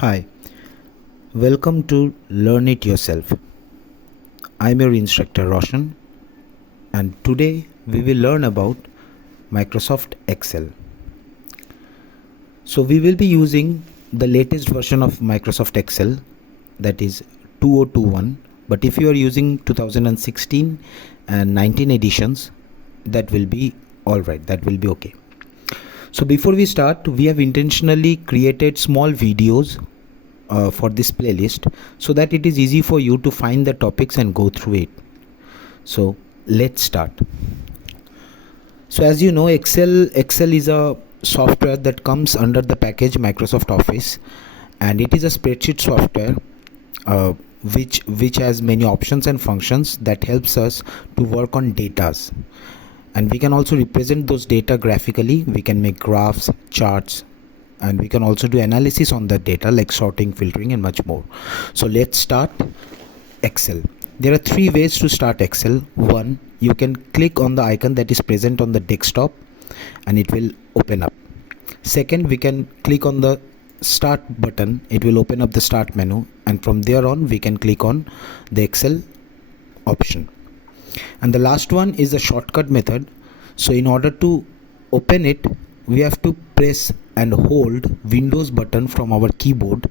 Hi, welcome to Learn It Yourself. I'm your instructor Roshan, and today we will learn about Microsoft Excel. So we will be using the latest version of Microsoft Excel, that is 2021, but if you are using 2016 and 19 editions, that will be alright, that will be okay. So before we start, we have intentionally created small videos for this playlist so that it is easy for you to find the topics and go through it. So let's start. So as you know, Excel is a software that comes under the package Microsoft Office, and it is a spreadsheet software which has many options and functions that helps us to work on datas, and we can also represent those data graphically. We can make graphs, charts, and we can also do analysis on the data like sorting, filtering, and much more. So let's start Excel. There are three ways to start Excel. One, you can click on the icon that is present on the desktop and it will open up. Second, we can click on the start button. It will open up the start menu, and from there on we can click on the Excel option. And the last one is the shortcut method. So in order to open it, we have to press and hold Windows button from our keyboard,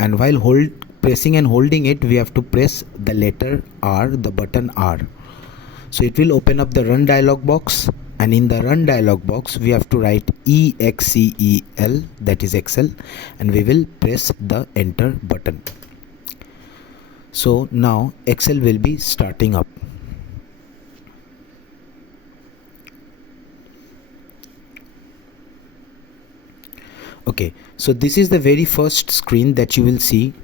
and while pressing and holding it, we have to press the letter R, the button R. So it will open up the run dialog box, and in the run dialog box we have to write EXCEL, that is Excel, and we will press the enter button. So now Excel will be starting up. Okay, so this is the very first screen that you will see.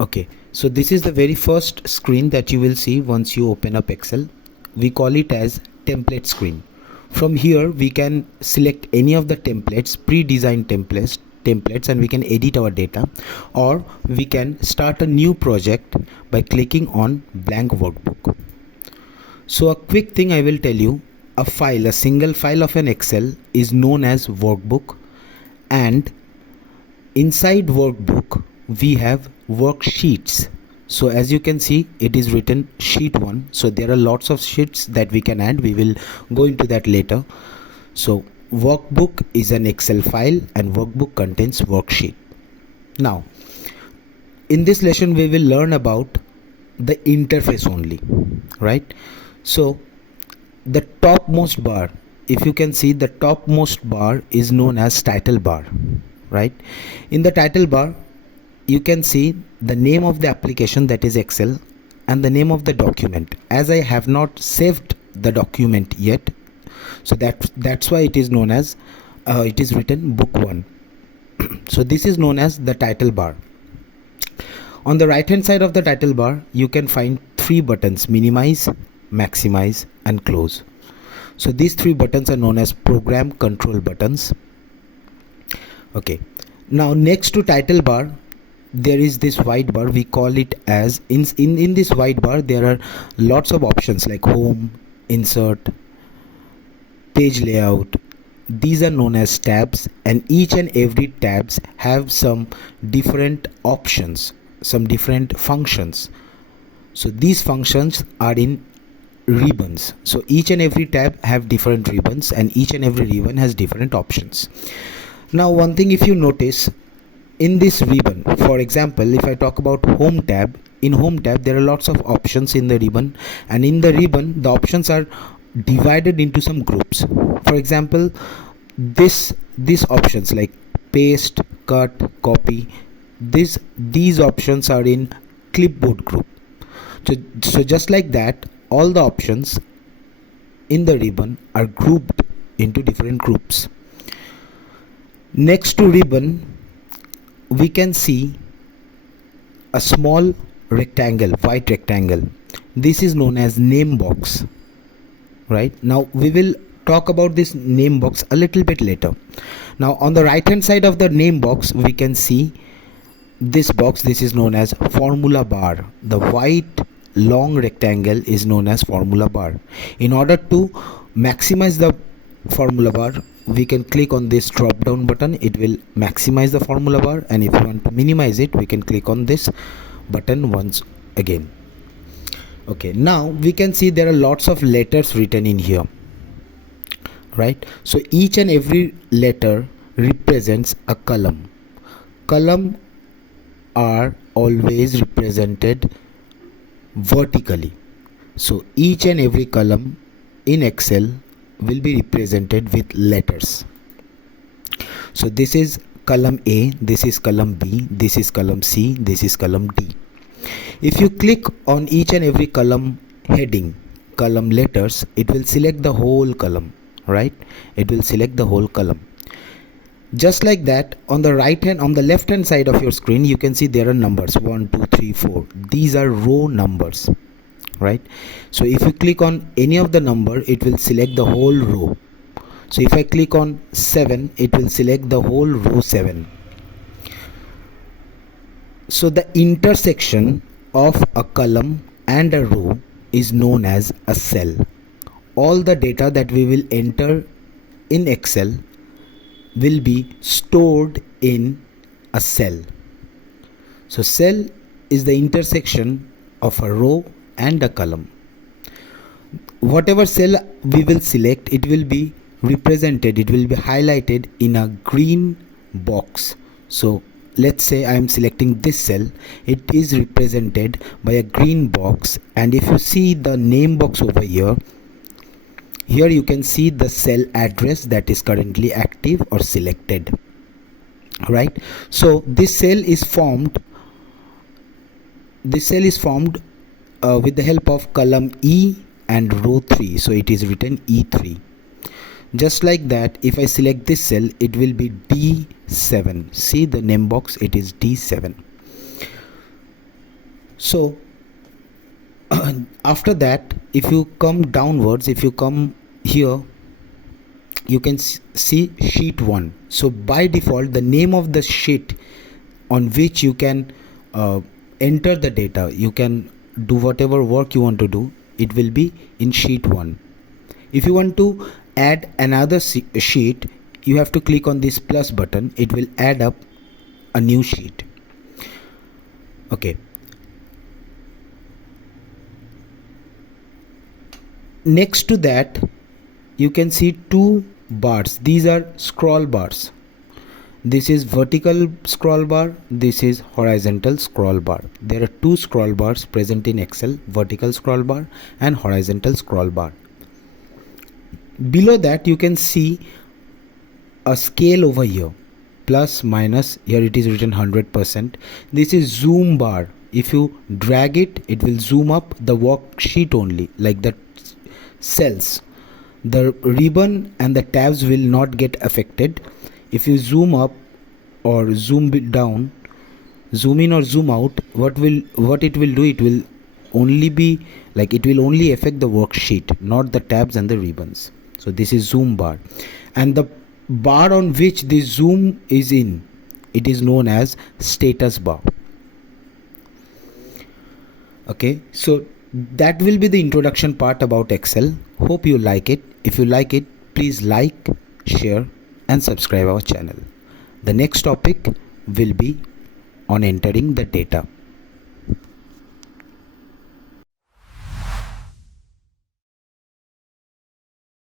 Okay, so this is the very first screen that you will see once you open up Excel. We call it as template screen. From here we can select any of the templates, pre-designed templates, and we can edit our data, or we can start a new project by clicking on blank workbook. So a quick thing I will tell you, a single file of an Excel is known as workbook, and inside workbook we have worksheets. So as you can see, it is written sheet 1. So there are lots of sheets that we can add. We will go into that later. So workbook is an Excel file and workbook contains worksheet. Now in this lesson we will learn about the interface only, right? So the topmost bar, if you can see, the topmost bar is known as title bar, right? In the title bar you can see the name of the application, that is Excel, and the name of the document. As I have not saved the document yet, so that's why it is known as it is written book 1. So this is known as the title bar. On the right hand side of the title bar you can find three buttons: minimize, maximize, and close. So these three buttons are known as program control buttons. Okay, now next to title bar there is this white bar. We call it as in this white bar there are lots of options like home, insert, page layout. These are known as tabs, and each and every tabs have some different options, some different functions. So these functions are in ribbons. So each and every tab have different ribbons, and each and every ribbon has different options. Now one thing, if you notice, in this ribbon, for example, if I talk about home tab, in home tab there are lots of options in the ribbon, and in the ribbon the options are divided into some groups. For example, these options like paste, cut, copy, these options are in clipboard group. So just like that, all the options in the ribbon are grouped into different groups. Next to ribbon we can see a small rectangle, white rectangle. This is known as name box, right? Now we will talk about this name box a little bit later. Now on the right hand side of the name box we can see this box. This is known as formula bar. The white long rectangle is known as formula bar. In order to maximize the formula bar, we can click on this drop down button. It will maximize the formula bar, and if you want to minimize it, we can click on this button once again. Okay, now we can see there are lots of letters written in here, right? So each and every letter represents a column. Column are always represented vertically. So each and every column in Excel will be represented with letters. So this is column A, this is column B, this is column C, this is column D. If you click on each and every column heading, column letters, it will select the whole column, right? It will select the whole column. Just like that, on the left hand side of your screen, you can see there are numbers 1, 2, 3, 4. These are row numbers, right? So if you click on any of the number, it will select the whole row. So if I click on 7, it will select the whole row 7. So the intersection of a column and a row is known as a cell. All the data that we will enter in Excel will be stored in a cell. So cell is the intersection of a row and a column. Whatever cell we will select, it will be represented, it will be highlighted in a green box. So let's say I am selecting this cell, it is represented by a green box, and if you see the name box over here, here you can see the cell address that is currently active or selected, right? So this cell is formed with the help of column E and row 3. So it is written E3. Just like that, if I select this cell, it will be D7. See the name box, it is D7. So after that, if you come downwards, if you come here, you can see sheet 1. So by default, the name of the sheet on which you can enter the data, you can do whatever work you want to do, it will be in sheet 1. If you want to add another sheet, you have to click on this plus button. It will add up a new sheet. Okay. Next to that, you can see two bars. These are scroll bars. This is vertical scroll bar, this is horizontal scroll bar. There are two scroll bars present in Excel, vertical scroll bar and horizontal scroll bar. Below that, you can see a scale over here, plus minus. Here it is written 100%. This is zoom bar. If you drag it, it will zoom up the worksheet only, like the cells. The ribbon and the tabs will not get affected. If you zoom up or zoom down, zoom in or zoom out, what it will do, it will only be like, it will only affect the worksheet, not the tabs and the ribbons. So this is zoom bar, and the bar on which the zoom is in, it is known as status bar. Okay, so that will be the introduction part about Excel. Hope you like it. If you like it, please like, share and subscribe our channel. The next topic will be on entering the data.